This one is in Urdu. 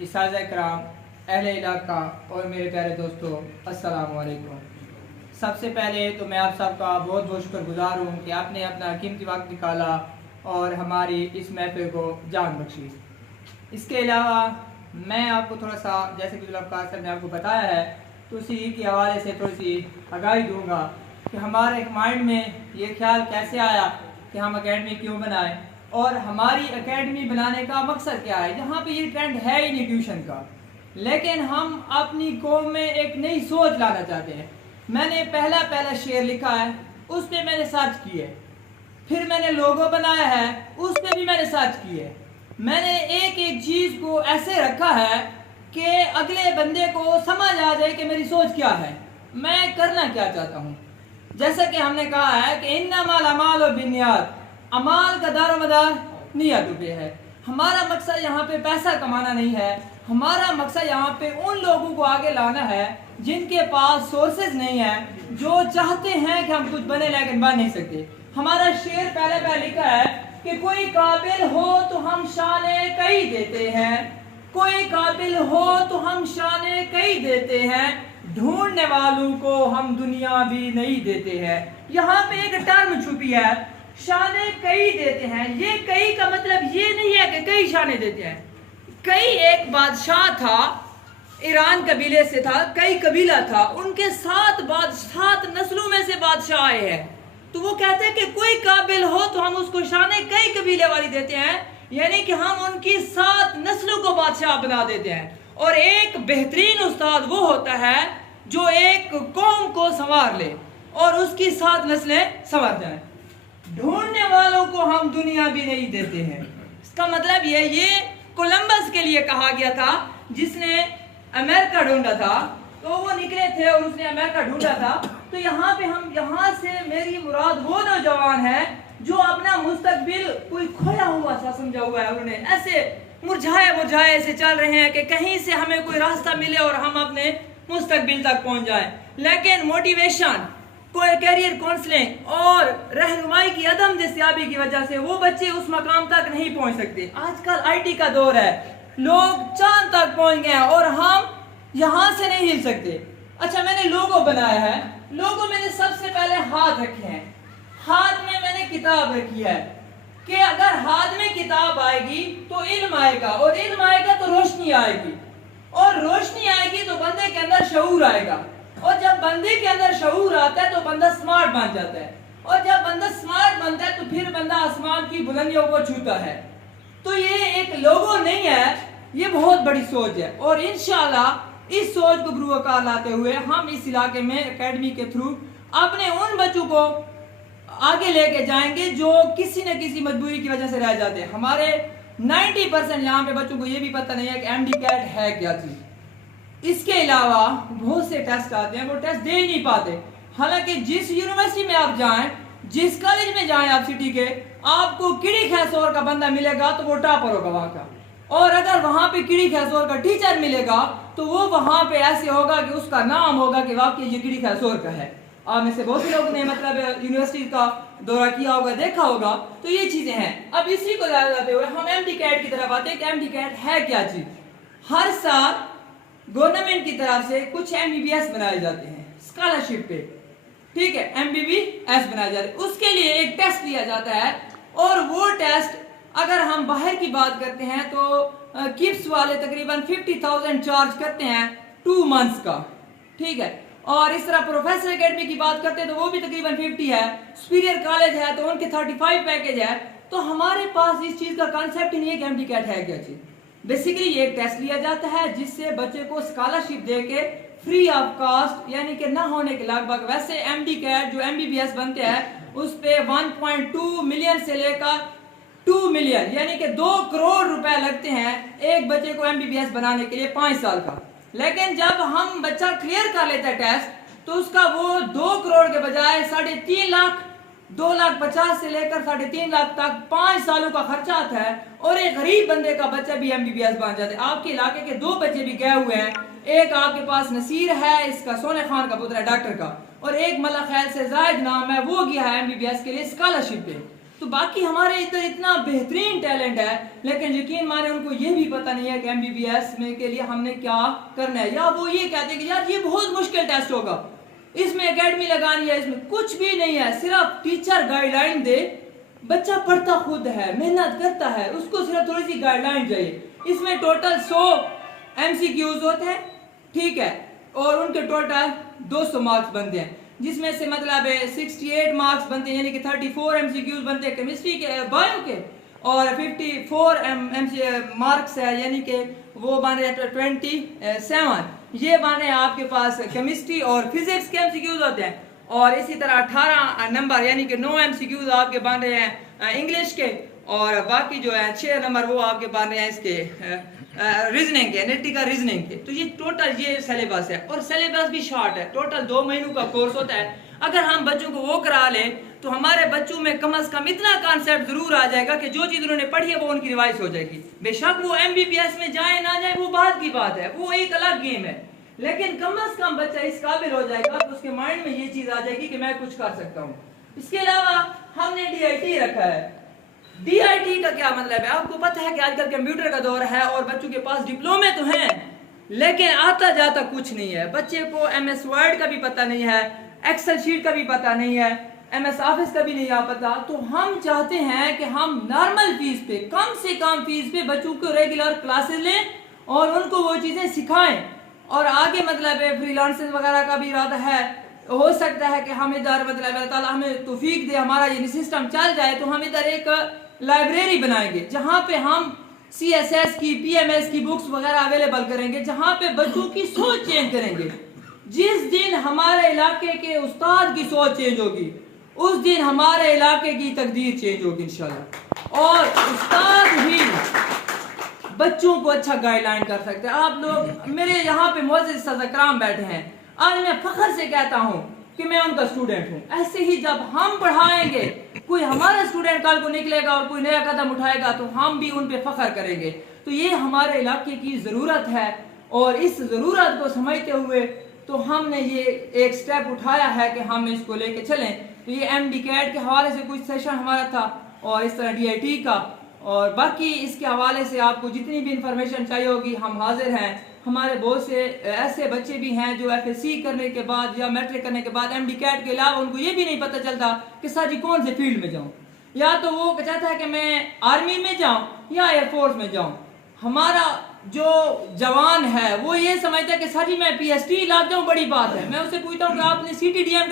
اساتذہ کرام، اہل علاقہ اور میرے پیارے دوستوں، السلام علیکم۔ سب سے پہلے تو میں آپ سب کا بہت بہت شکر گزار ہوں کہ آپ نے اپنا قیمتی وقت نکالا اور ہماری اس محفل کو جان بخشی۔ اس کے علاوہ میں آپ کو تھوڑا سا، جیسے کہ افکار صاحب نے آپ کو بتایا ہے، تو اسی کے حوالے سے تھوڑی سی آگاہی دوں گا کہ ہمارے مائنڈ میں یہ خیال کیسے آیا کہ ہم اکیڈمی کیوں بنائیں اور ہماری اکیڈمی بنانے کا مقصد کیا ہے۔ یہاں پہ یہ ٹرینڈ ہے ہی نہیں ٹیوشن کا، لیکن ہم اپنی قوم میں ایک نئی سوچ لانا چاہتے ہیں۔ میں نے پہلا شعر لکھا ہے، اس پہ میں نے سرچ کی ہے، پھر میں نے لوگو بنایا ہے، اس پہ بھی میں نے سرچ کی ہے۔ میں نے ایک ایک چیز کو ایسے رکھا ہے کہ اگلے بندے کو سمجھ آ جائے کہ میری سوچ کیا ہے، میں کرنا کیا چاہتا ہوں۔ جیسا کہ ہم نے کہا ہے کہ انما الاعمال بالنیات، اعمال کا دار و مدار نیتوں پہ ہے۔ ہمارا مقصد یہاں پہ پیسہ کمانا نہیں ہے، ہمارا مقصد یہاں پہ ان لوگوں کو آگے لانا ہے جن کے پاس سورسز نہیں ہیں، جو چاہتے ہیں کہ ہم کچھ بنے لیکن بن نہیں سکتے۔ ہمارا شعر پہلے لکھا ہے کہ کوئی قابل ہو تو ہم شان کئی دیتے ہیں، کوئی قابل ہو تو ہم شان کئی دیتے ہیں، ڈھونڈنے والوں کو ہم دنیا بھی نہیں دیتے ہیں۔ یہاں پہ ایک ٹرم چھپی ہے، شان کئی دیتے ہیں۔ یہ کئی کا مطلب یہ نہیں ہے کہ کئی شانے دیتے ہیں۔ کئی ایک بادشاہ تھا، ایران قبیلے سے تھا، کئی قبیلہ تھا، ان کے سات نسلوں میں سے بادشاہ آئے ہیں، تو وہ کہتے ہیں کہ کوئی قابل ہو تو ہم اس کو شان کئی قبیلے والی دیتے ہیں، یعنی کہ ہم ان کی 7 نسلوں کو بادشاہ بنا دیتے ہیں۔ اور ایک بہترین استاد وہ ہوتا ہے جو ایک قوم کو سنوار لے اور اس کی 7 نسلیں سنور جائیں۔ ڈھونڈنے والوں کو ہم دنیا بھی نہیں دیتے ہیں، اس کا مطلب یہ کولمبس کے لیے کہا گیا تھا، جس نے امریکہ ڈھونڈا تھا، تو وہ نکلے تھے اور اس نے امریکہ ڈھونڈا تھا۔ تو یہاں سے میری مراد وہ نوجوان ہے جو اپنا مستقبل کوئی کھویا ہوا سا سمجھا ہوا ہے، انہوں نے ایسے مرجھائے سے چل رہے ہیں کہ کہیں سے ہمیں کوئی راستہ ملے اور ہم اپنے مستقبل تک پہنچ جائیں۔ لیکن موٹیویشن، کوئی کیریئر کونسلنگ اور رہنمائی کی عدم دستیابی کی وجہ سے وہ بچے اس مقام تک نہیں پہنچ سکتے۔ آج کل آئی ٹی کا دور ہے، لوگ چاند تک پہنچ گئے ہیں اور ہم یہاں سے نہیں ہل سکتے۔ اچھا، میں نے لوگو بنایا ہے، لوگو میں نے سب سے پہلے ہاتھ رکھے ہیں، ہاتھ میں نے کتاب رکھی ہے کہ اگر ہاتھ میں کتاب آئے گی تو علم آئے گا، اور علم آئے گا تو روشنی آئے گی، اور روشنی آئے گی تو بندے کے اندر شعور آئے گا، اور جب بندے کے اندر شعور آتا ہے تو بندہ سمارٹ بن جاتا ہے، اور جب بندہ سمارٹ بنتا ہے تو پھر بندہ آسمان کی بلندیوں کو چھوتا ہے۔ تو یہ ایک لوگو نہیں ہے، یہ بہت بڑی سوچ ہے، اور انشاءاللہ اس سوچ کو بروکار لاتے ہوئے ہم اس علاقے میں اکیڈمی کے تھرو اپنے ان بچوں کو آگے لے کے جائیں گے جو کسی نہ کسی مجبوری کی وجہ سے رہ جاتے ہیں۔ ہمارے 90% یہاں پہ بچوں کو یہ بھی پتہ نہیں ہے کہ ایم ڈی کیٹ ہے کیا چیز۔ اس کے علاوہ بہت سے ٹیسٹ آتے ہیں، وہ ٹیسٹ دے ہی نہیں پاتے، حالانکہ جس یونیورسٹی میں آپ جائیں، جس کالج میں جائیں آپ سٹی کے، آپ کو کڑی خیسور کا بندہ ملے گا تو وہ ٹاپر ہوگا وہاں کا، اور اگر وہاں پہ کڑی خیسور کا ٹیچر ملے گا تو وہ وہاں پہ ایسے ہوگا کہ اس کا نام ہوگا کہ واقعی یہ کڑی خیسور کا ہے۔ آپ میں سے بہت سے لوگوں نے یونیورسٹی کا دورہ کیا ہوگا، دیکھا ہوگا، تو یہ چیزیں ہیں۔ اب اسی کو لاتے ہوئے ہم ایم ڈی کیٹ کی طرف آتے ہیں کہ ایم ڈی کیٹ ہے کیا چیز۔ ہر سال گورنمنٹ کی طرف سے کچھ ایم بی بی ایس بنائے جاتے ہیں اسکالرشپ پہ، ٹھیک ہے، ایم بی بی ایس بنائے جاتے ہیں، اس کے لیے ایک ٹیسٹ لیا جاتا ہے، اور وہ ٹیسٹ اگر ہم باہر کی بات کرتے ہیں تو کپس والے تقریباً 50,000 چارج کرتے ہیں 2 منتھس کا، ٹھیک ہے، اور اس طرح پروفیسر اکیڈمی کی بات کرتے ہیں تو وہ بھی تقریباً 50 ہے، سپیریئر کالج ہے تو ان کے 35 پیکج ہے۔ تو ہمارے پاس اس چیز کا کانسیپٹ ہی نہیں ہے کہ ایم ڈی کیٹ ہے کیا چیز۔ بیسیکلی یہ ایک ٹیسٹ لیا جاتا ہے جس سے بچے کو اسکالرشپ دے کے فری آف کاسٹ، یعنی کہ نہ ہونے کے لگ بھگ، ویسے ایم ڈی کیٹ جو ایم بی بی ایس بنتے ہیں اس پہ 1.2 ملین سے لے کر 2 ملین یعنی کہ 2 کروڑ روپے لگتے ہیں ایک بچے کو ایم بی بی ایس بنانے کے لیے 5 سال کا۔ لیکن جب ہم بچہ کلیئر کر لیتا ہے ٹیسٹ تو اس کا وہ 2 کروڑ کے بجائے 3.5 لاکھ، 2,50,000 سے لے کر 3.5 لاکھ تک 5 سالوں کا خرچہ آتا ہے، اور ایک غریب بندے کا بچہ بھی ایم بی بی ایس بن جاتا ہے۔ آپ کے علاقے کے 2 بچے بھی گئے ہوئے ہیں، ایک آپ کے پاس نصیر ہے، اس کا سونے خان کا پتر ہے ڈاکٹر کا، اور ایک ملا خیل سے زائد نام ہے، وہ گیا ہے ایم بی بی ایس کے لیے اسکالرشپ پہ۔ تو باقی ہمارے ادھر اتنا بہترین ٹیلنٹ ہے، لیکن یقین مانے ان کو یہ بھی پتہ نہیں ہے کہ MBBS میں کے لیے ہم نے کیا کرنا ہے، یا وہ یہ کہتے ہیں کہ یار یہ بہت مشکل ٹیسٹ ہوگا، اس میں اکیڈمی لگانی ہے، اس میں کچھ بھی نہیں ہے، صرف ٹیچر گائیڈ لائن دے، بچہ پڑھتا خود ہے، محنت کرتا ہے، اس کو صرف تھوڑی سی گائیڈ لائن چاہیے۔ اس میں ٹوٹل 100 MCQs ہوتے ہیں، ٹھیک ہے، اور ان کے ٹوٹل 200 مارکس بنتے ہیں، جس میں سے مطلب 68 مارکس بنتے ہیں، یعنی کہ 34 MCQs بنتے ہیں کیمسٹری کے، بایو کے، اور 54 مارکس ہے، یعنی کہ وہ بن رہے 27، یہ بنے آپ کے پاس کیمسٹری اور فزکس کے MCQs ہوتے ہیں، اور اسی طرح 18 نمبر یعنی کہ 9 MCQs آپ کے بن رہے ہیں انگلش کے، اور باقی جو ہے 6 نمبر وہ آپ کے بن رہے ہیں اس کے ریزننگ کے، انالیٹیکل ریزننگ کے۔ تو یہ ٹوٹل یہ سلیبس ہے، اور سلیبس بھی شارٹ ہے، ٹوٹل 2 مہینوں کا کورس ہوتا ہے۔ اگر ہم بچوں کو وہ کرا لیں تو ہمارے بچوں میں کم از کم اتنا کانسیپٹ ضرور آ جائے گا کہ جو چیز انہوں نے پڑھی ہے وہ ان کی ریوائز ہو جائے گی۔ بے شک وہ MBBS میں جائیں نہ جائیں وہ بات کی بات ہے، وہ ایک الگ گیم ہے، لیکن کم از کم بچہ اس قابل ہو جائے گا کہ اس کے مائنڈ میں یہ چیز آ جائے گی کہ میں کچھ کر سکتا ہوں۔ اس کے علاوہ ہم نے DIT رکھا ہے۔ DIT کا کیا مطلب ہے؟ آپ کو پتہ ہے کہ آج کل کمپیوٹر کا دور ہے اور بچوں کے پاس ڈپلومے تو ہیں لیکن آتا جاتا کچھ نہیں ہے۔ بچے کو MS Word کا بھی پتہ نہیں ہے، ایکسل شیٹ کا بھی پتہ نہیں ہے، MS آفس کا بھی نہیں پتہ۔ تو ہم چاہتے ہیں کہ ہم نارمل فیس پہ، کم سے کم فیس پہ بچوں کو ریگولر کلاسز لیں اور ان کو وہ چیزیں سکھائیں، اور آگے مطلب فری لانسنگ وغیرہ کا بھی ارادہ ہے۔ ہو سکتا ہے کہ ہم ادھر مطلب اللہ تعالیٰ ہمیں توفیق دے، ہمارا یہ سسٹم چل جائے تو ہم ادھر ایک لائبریری بنائیں گے جہاں پہ ہم CSS کی، PMS کی بکس وغیرہ اویلیبل کریں گے، جہاں پہ بچوں کی سوچ چینج کریں گے۔ جس دن ہمارے علاقے کے استاد کی سوچ چینج ہوگی اس دن ہمارے علاقے کی تقدیر چینج ہوگی انشاءاللہ، اور استاد ہی بچوں کو اچھا گائیڈ لائن کر سکتے ہیں۔ آپ لوگ میرے یہاں پہ معزز اساتذہ کرام بیٹھے ہیں، آج میں فخر سے کہتا ہوں کہ میں ان کا اسٹوڈنٹ ہوں۔ ایسے ہی جب ہم پڑھائیں گے، کوئی ہمارا اسٹوڈنٹ کل کو نکلے گا اور کوئی نیا قدم اٹھائے گا تو ہم بھی ان پہ فخر کریں گے۔ تو یہ ہمارے علاقے کی ضرورت ہے، اور اس ضرورت کو سمجھتے ہوئے تو ہم نے یہ ایک سٹیپ اٹھایا ہے کہ ہم اس کو لے کے چلیں۔ تو یہ MDCAT کے حوالے سے کچھ سیشن ہمارا تھا، اور اس طرح DIT کا، اور باقی اس کے حوالے سے آپ کو جتنی بھی انفارمیشن چاہیے ہوگی ہم حاضر ہیں۔ ہمارے بہت سے ایسے بچے بھی ہیں جو FSC کرنے کے بعد یا میٹرک کرنے کے بعد MDCAT کے علاوہ ان کو یہ بھی نہیں پتہ چلتا کہ سر جی کون سے فیلڈ میں جاؤں، یا تو وہ چاہتا ہے کہ میں آرمی میں جاؤں یا ایئر فورس میں جاؤں۔ ہمارا جو جوان ہے وہ یہ سمجھتا ہے کہ سر جی میں PhD لاگ جاؤں، بڑی بات ہے۔ میں اسے پوچھتا ہوں کہ آپ نے CTDM